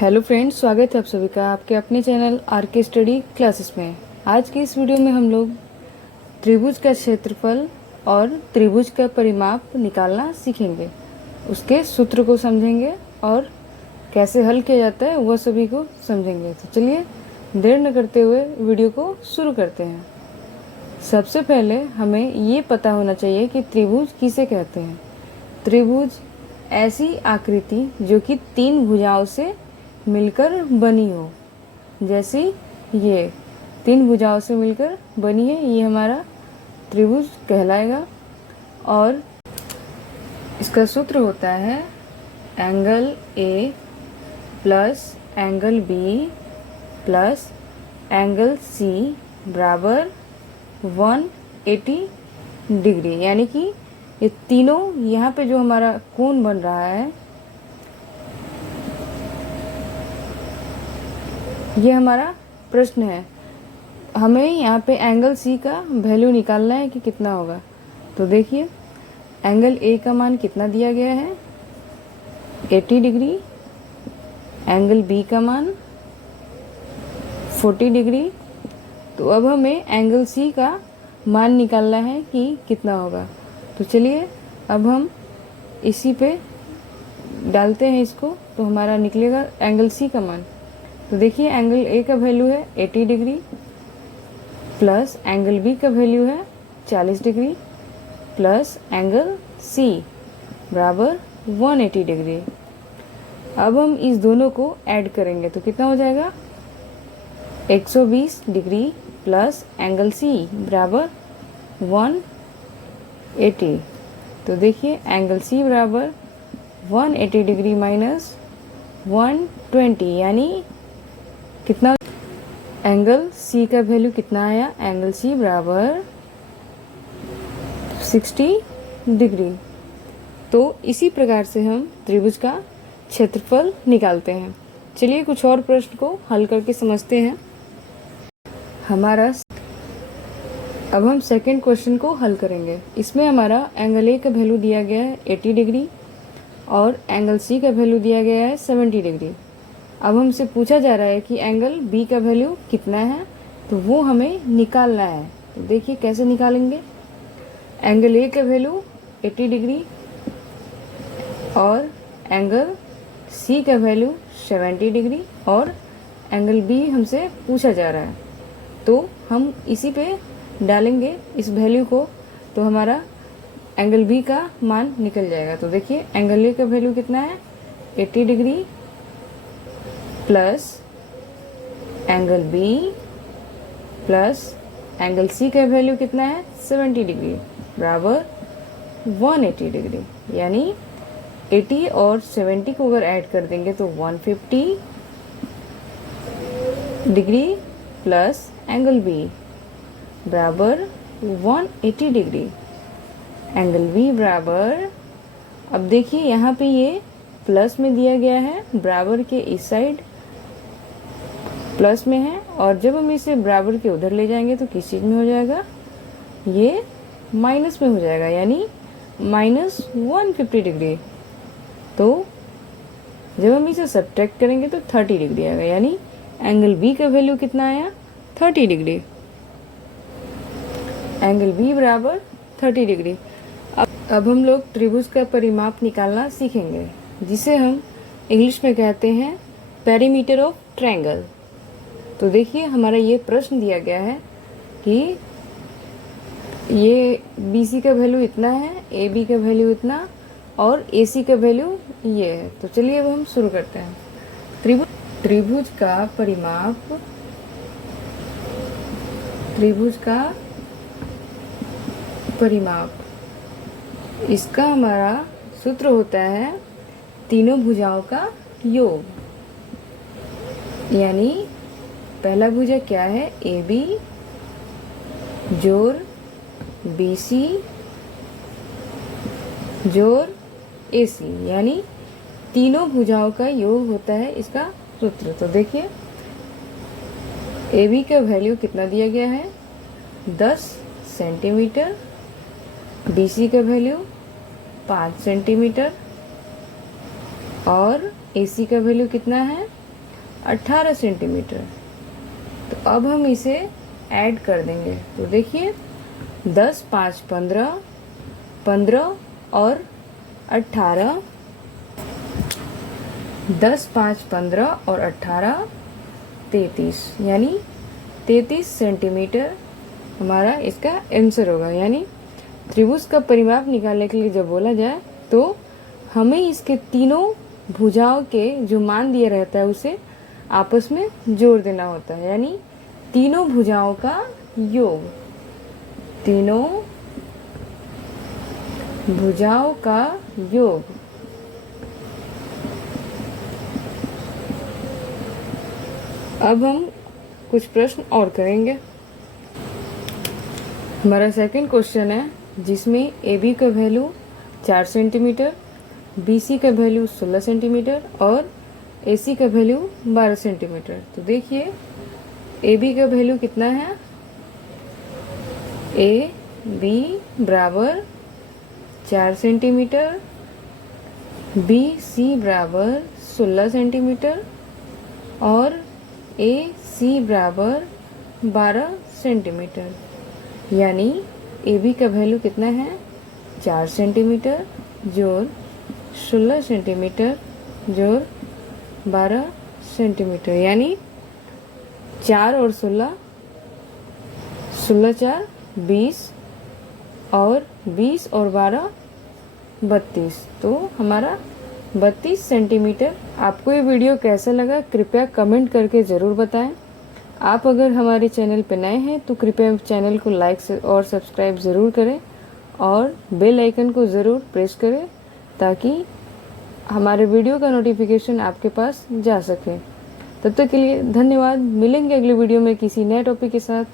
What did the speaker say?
Hello friends, स्वागत है आप सभी का आपके अपने चैनल आर के स्टडी क्लासेस में। आज की इस वीडियो में हम लोग त्रिभुज का क्षेत्रफल और त्रिभुज का परिमाप निकालना सीखेंगे। उसके सूत्र को समझेंगे और कैसे हल किया जाता है वह सभी को समझेंगे। तो चलिए देर न करते हुए वीडियो को शुरू करते हैं। सबसे पहले हमें ये पता होना चाहिए कि त्रिभुज किसे कहते हैं। त्रिभुज ऐसी आकृति जो कि तीन भुजाओं से मिलकर बनी हो, जैसी ये तीन भुजाओं से मिलकर बनी है, ये हमारा त्रिभुज कहलाएगा। और इसका सूत्र होता है angle A plus angle B plus angle C बराबर 180 डिग्री। यानी कि ये तीनों यहाँ पे जो हमारा कोण बन रहा है, ये हमारा प्रश्न है। हमें यहाँ पे एंगल सी का वैल्यू निकालना है कि कितना होगा। तो देखिए एंगल ए का मान कितना दिया गया है, 80 डिग्री। एंगल बी का मान 40 डिग्री। तो अब हमें एंगल सी का मान निकालना है कि कितना होगा। तो चलिए अब हम इसी पे डालते हैं इसको, तो हमारा निकलेगा एंगल सी का मान। तो देखिए एंगल ए का वैल्यू है 80 डिग्री प्लस एंगल बी का वैल्यू है 40 डिग्री प्लस एंगल सी बराबर 180 डिग्री। अब हम इस दोनों को ऐड करेंगे तो कितना हो जाएगा, 120 डिग्री प्लस एंगल सी बराबर 180। तो देखिए एंगल सी बराबर 180 डिग्री माइनस 120, यानी कितना एंगल सी का वैल्यू कितना आया, एंगल सी बराबर 60 डिग्री। तो इसी प्रकार से हम त्रिभुज का क्षेत्रफल निकालते हैं। चलिए कुछ और प्रश्न को हल करके समझते हैं। अब हम सेकंड क्वेश्चन को हल करेंगे। इसमें हमारा एंगल ए का वैल्यू दिया गया है 80 डिग्री और एंगल सी का वैल्यू दिया गया है 70 डिग्री। अब हमसे पूछा जा रहा है कि एंगल बी का वैल्यू कितना है, तो वो हमें निकालना है। तो देखिए कैसे निकालेंगे। एंगल ए का वैल्यू 80 डिग्री और एंगल सी का वैल्यू 70 डिग्री और एंगल बी हमसे पूछा जा रहा है, तो हम इसी पे डालेंगे इस वैल्यू को, तो हमारा एंगल बी का मान निकल जाएगा। तो देखिए एंगल ए का वैल्यू कितना है, 80 degree plus angle B plus angle C का वैल्यू कितना है, 70 डिग्री बराबर 180 डिग्री। यानी 80 और 70 को अगर ऐड कर देंगे तो 150 डिग्री प्लस एंगल बी बराबर 180 डिग्री। एंगल बी बराबर, अब देखिए यहाँ पे ये प्लस में दिया गया है, बराबर के इस साइड प्लस में है, और जब हम इसे बराबर के उधर ले जाएंगे तो किस चीज में हो जाएगा, ये माइनस में हो जाएगा, यानी माइनस 150 डिग्री। तो जब हम इसे सब्ट्रैक्ट करेंगे तो 30 डिग्री आएगा, यानी एंगल बी का वैल्यू कितना आया, 30 डिग्री। एंगल बी बराबर 30 डिग्री। अब हम लोग त्रिभुज का परिमाप निकालना सीखेंगे, जिसे हम इंग्लिश में कहते हैं पेरीमीटर ऑफ ट्रायंगल। तो देखिए हमारा ये प्रश्न दिया गया है कि ये BC का वैल्यू इतना है, AB का वैल्यू इतना और AC का वैल्यू ये है। तो चलिए अब हम शुरू करते हैं। त्रिभुज का परिमाप, त्रिभुज का परिमाप, इसका हमारा सूत्र होता है तीनों भुजाओं का योग। यानी पहला भुजा क्या है, AB जोड़ BC जोड़ AC, यानी तीनों भुजाओं का योग होता है इसका सूत्र। तो देखिए AB का वैल्यू कितना दिया गया है, 10 सेंटीमीटर। BC का वैल्यू 5 सेंटीमीटर और AC का वैल्यू कितना है, 18 सेंटीमीटर। तो अब हम इसे ऐड कर देंगे। तो देखिए 10, 5, 15, 15 और 18, 10, 5, 15 और 18, 33, यानी 33 सेंटीमीटर हमारा इसका आंसर होगा। यानी त्रिभुज का परिमाप निकालने के लिए जब बोला जाए तो हमें इसके तीनों भुजाओं के जो मान दिया रहता है उसे आपस में जोड़ देना होता है। यानी तीनों भुजाओं का योग, तीनों भुजाओं का योग। अब हम कुछ प्रश्न और करेंगे। हमारा सेकंड क्वेश्चन है जिसमें ए बी का वैल्यू 4 सेंटीमीटर, बी सी का वैल्यू 16 सेंटीमीटर और ए सी का वैल्यू 12 सेंटीमीटर। तो देखिए ए बी का वैल्यू कितना है, ए बी बराबर 4 सेंटीमीटर, बी सी बराबर 16 सेंटीमीटर और ए सी बराबर 12 सेंटीमीटर। यानी ए बी का वैल्यू कितना है, 4 सेंटीमीटर जोड़ 16 सेंटीमीटर जोड़ 12 सेंटीमीटर, यानी 4 और 16, 16 4 20 और 20 और 12 32। तो हमारा 32 सेंटीमीटर। आपको ये वीडियो कैसा लगा कृपया कमेंट करके ज़रूर बताएं। आप अगर हमारे चैनल पर नए हैं तो कृपया चैनल को लाइक और सब्सक्राइब ज़रूर करें और बेल आइकन को ज़रूर प्रेस करें ताकि हमारे वीडियो का नोटिफिकेशन आपके पास जा सके। तब तक के लिए धन्यवाद। मिलेंगे अगले वीडियो में किसी नए टॉपिक के साथ।